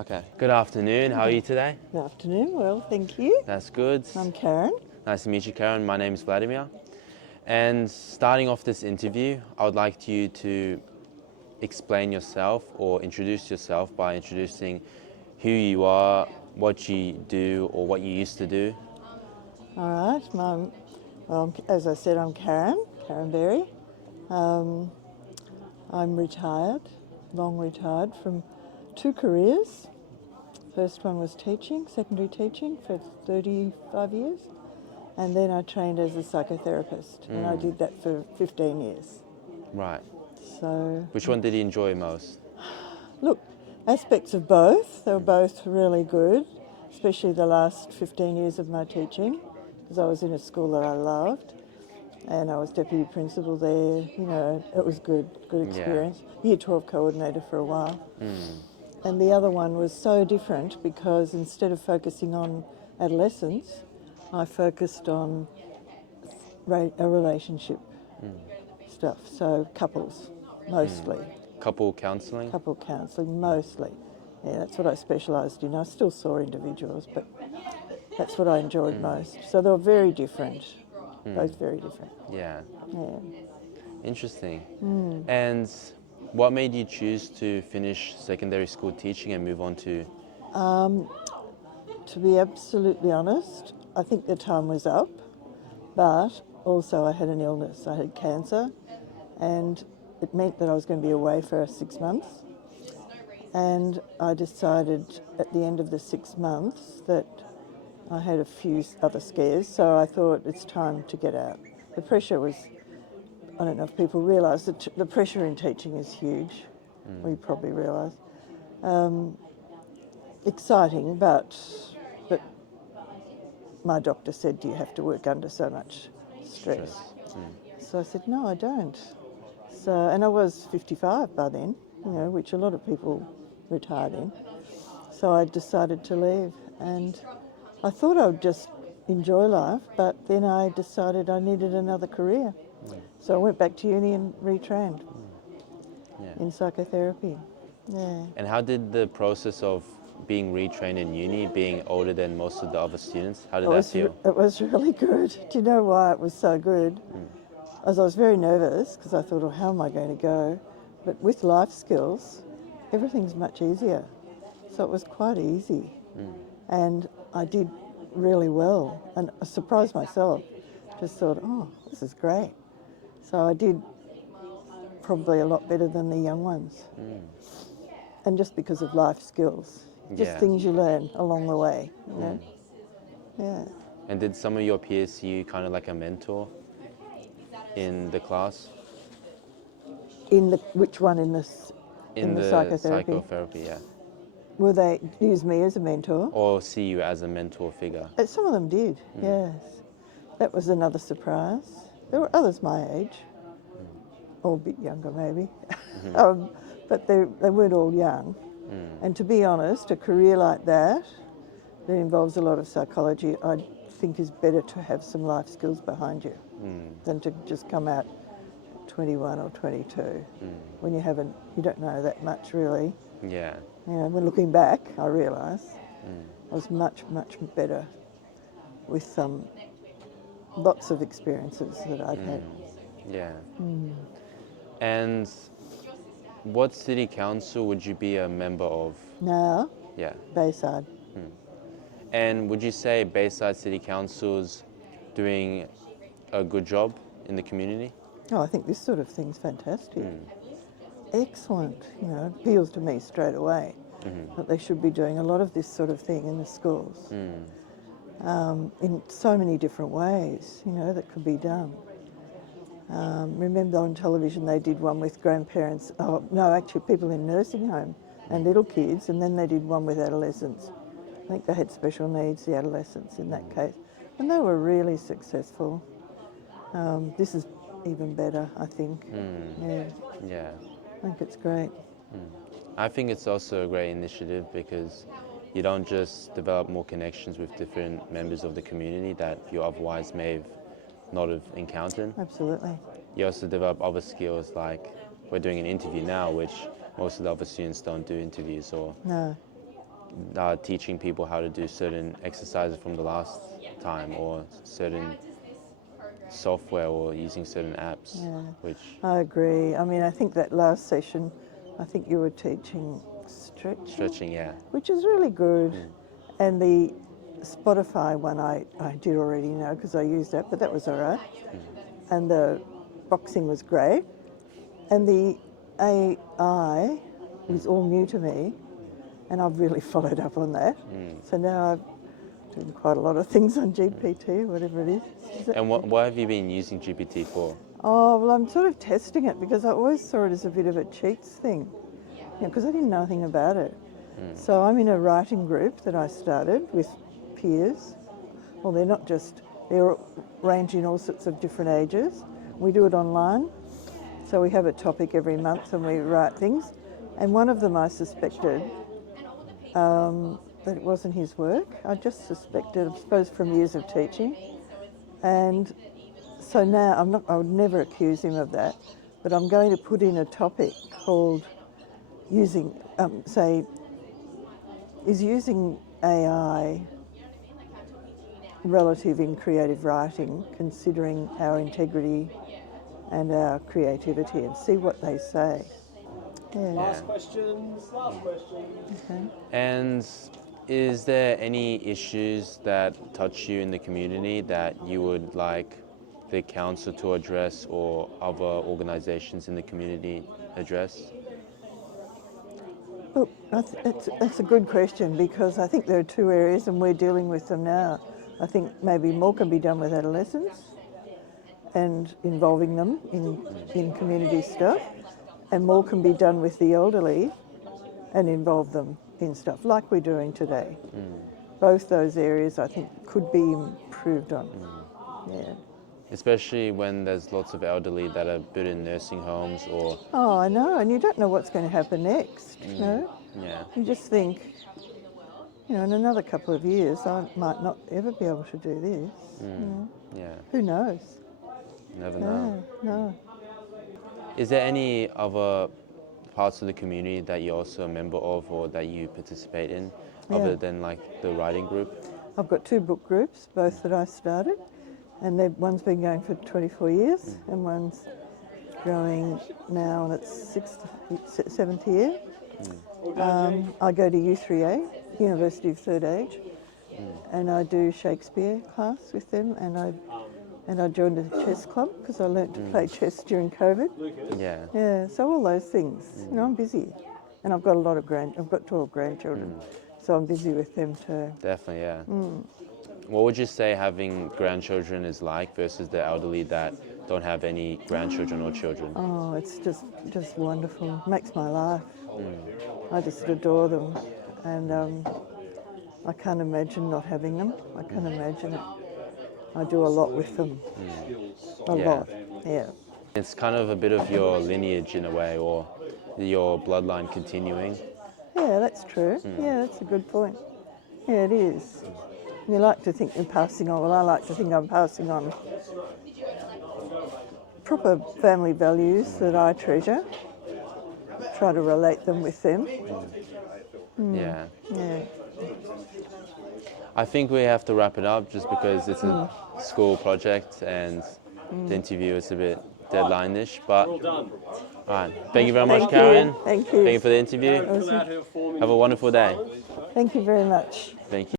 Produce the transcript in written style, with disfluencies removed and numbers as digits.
Okay. Good afternoon. How are you today? Good afternoon. Well, thank you. That's good. I'm Karen. Nice to meet you, Karen. My name is Vladimir. And starting off this interview, I would like you to explain yourself or introduce yourself by introducing who you are, what you do, or what you used to do. All right. As I said, I'm Karen Berry. I'm retired, long retired from 2 careers. First one was teaching, secondary teaching for 35 years. And then I trained as a psychotherapist, and I did that for 15 years. Right. So, Which one did you enjoy most? look, aspects of both. They were both really good, especially the last 15 years of my teaching, because I was in a school that I loved, and I was deputy principal there. You know, it was good experience. Year 12 coordinator for a while. And the other one was so different because instead of focusing on adolescents, I focused on a relationship stuff, so couples mostly. Couple counselling? Couple counselling mostly. Yeah, that's what I specialised in. I still saw individuals, but that's what I enjoyed most. So they were very different, both very different. Yeah. Yeah. Interesting. And what made you choose to finish secondary school teaching and move on to... To be absolutely honest, I think the time was up, but also I had an illness. I had cancer, and it meant that I was going to be away for 6 months. And I decided at the end of the 6 months that I had a few other scares, so I thought it's time to get out. The pressure was, I don't know if people realise, that the pressure in teaching is huge. We probably realise. Exciting, but my doctor said, do you have to work under so much stress? So I said, no, I don't. So, and I was 55 by then, you know, which a lot of people retired in. So I decided to leave, and I thought I would just enjoy life, but then I decided I needed another career. So I went back to uni and retrained in psychotherapy. Yeah. And how did the process of being retrained in uni, being older than most of the other students, how did that feel? It was really good. Do you know why it was so good? As I was very nervous because I thought, oh, how am I going to go? But with life skills, everything's much easier. So it was quite easy. And I did really well. And I surprised myself. Just thought, oh, this is great. So I did probably a lot better than the young ones. And just because of life skills. Just things you learn along the way, you know? Yeah. And did some of your peers see you kind of like a mentor in the class? Which one in this? In the psychotherapy, yeah. Will they use me as a mentor? Or see you as a mentor figure? Some of them did, yes. That was another surprise. There were others my age, or a bit younger maybe, but they weren't all young. And to be honest, a career like that involves a lot of psychology, I think is better to have some life skills behind you than to just come out 21 or 22 when you don't know that much really. Yeah. You know, when looking back, I realise I was much, much better with lots of experiences that I'd had. Yeah. And what city council would you be a member of? Now, Yeah. Bayside. And would you say Bayside City Council's doing a good job in the community? Oh, I think this sort of thing's fantastic. Excellent. You know, it appeals to me straight away that they should be doing a lot of this sort of thing in the schools in so many different ways, you know, that could be done. Remember on television they did one with grandparents, actually people in nursing home and little kids, and then they did one with adolescents. I think they had special needs, the adolescents in that case, and they were really successful. This is even better, I think. Yeah. I think it's great. I think it's also a great initiative because you don't just develop more connections with different members of the community that you otherwise may have not have encountered. Absolutely. You also develop other skills, like we're doing an interview now, which most of the other students don't do interviews, or No. teaching people how to do certain exercises from the last time, or certain software, or using certain apps. Yeah. Which I agree. I mean, I think that last session, I think you were teaching stretching, yeah. which is really good. And the Spotify one I did already know because I used that, but that was all right. And the boxing was great. And the AI was all new to me, and I've really followed up on that. So now I've done quite a lot of things on GPT, whatever it is. And what have you been using GPT for? Oh, well, I'm sort of testing it because I always saw it as a bit of a cheats thing, because I didn't know anything about it. So I'm in a writing group that I started with peers. Well, they're not just, they're ranging all sorts of different ages. We do it online. So we have a topic every month and we write things. And one of them I suspected that it wasn't his work. I just suspected, I suppose, from years of teaching. And so now I would never accuse him of that, but I'm going to put in a topic called using, is using AI relative in creative writing, considering our integrity and our creativity, and see what they say. Yeah. Last questions. Okay. And is there any issues that touch you in the community that you would like the council to address, or other organisations in the community address? Look, that's a good question, because I think there are two areas and we're dealing with them now. I think maybe more can be done with adolescents and involving them in community stuff, and more can be done with the elderly and involve them in stuff like we're doing today. Both those areas I think could be improved on. Yeah. Especially when there's lots of elderly that are put in nursing homes, or Oh, I know, and you don't know what's going to happen next, you know? yeah, You just think, in another couple of years I might not ever be able to do this. yeah, Who knows? never know. No. Is there any other parts of the community that you're also a member of, or that you participate in, other than like the writing group? I've got two book groups, both that I started, and one's been going for 24 years and one's going now on its seventh year. I go to U3A, University of Third Age, and I do Shakespeare class with them, and I joined a chess club because I learnt to play chess during COVID. Yeah. Yeah, so all those things. I'm busy, and I've got I've got 12 grandchildren, so I'm busy with them too. Definitely, yeah. What would you say having grandchildren is like versus the elderly that don't have any grandchildren or children? Oh, it's just wonderful. It makes my life. I just adore them, and I can't imagine not having them. I can't imagine it. I do a lot with them. A lot, yeah. It's kind of a bit of your lineage in a way, or your bloodline continuing. Yeah, that's true. Yeah, that's a good point. Yeah, it is. You like to think you're passing on. Well, I like to think I'm passing on proper family values that I treasure. Try to relate them with them. Yeah. Yeah. I think we have to wrap it up, just because it's a school project and the interview is a bit deadline-ish. But all right, thank you very much, Thank Karen. you. Thank you. Thank you for the interview. Have a wonderful day. Thank you very much. Thank you.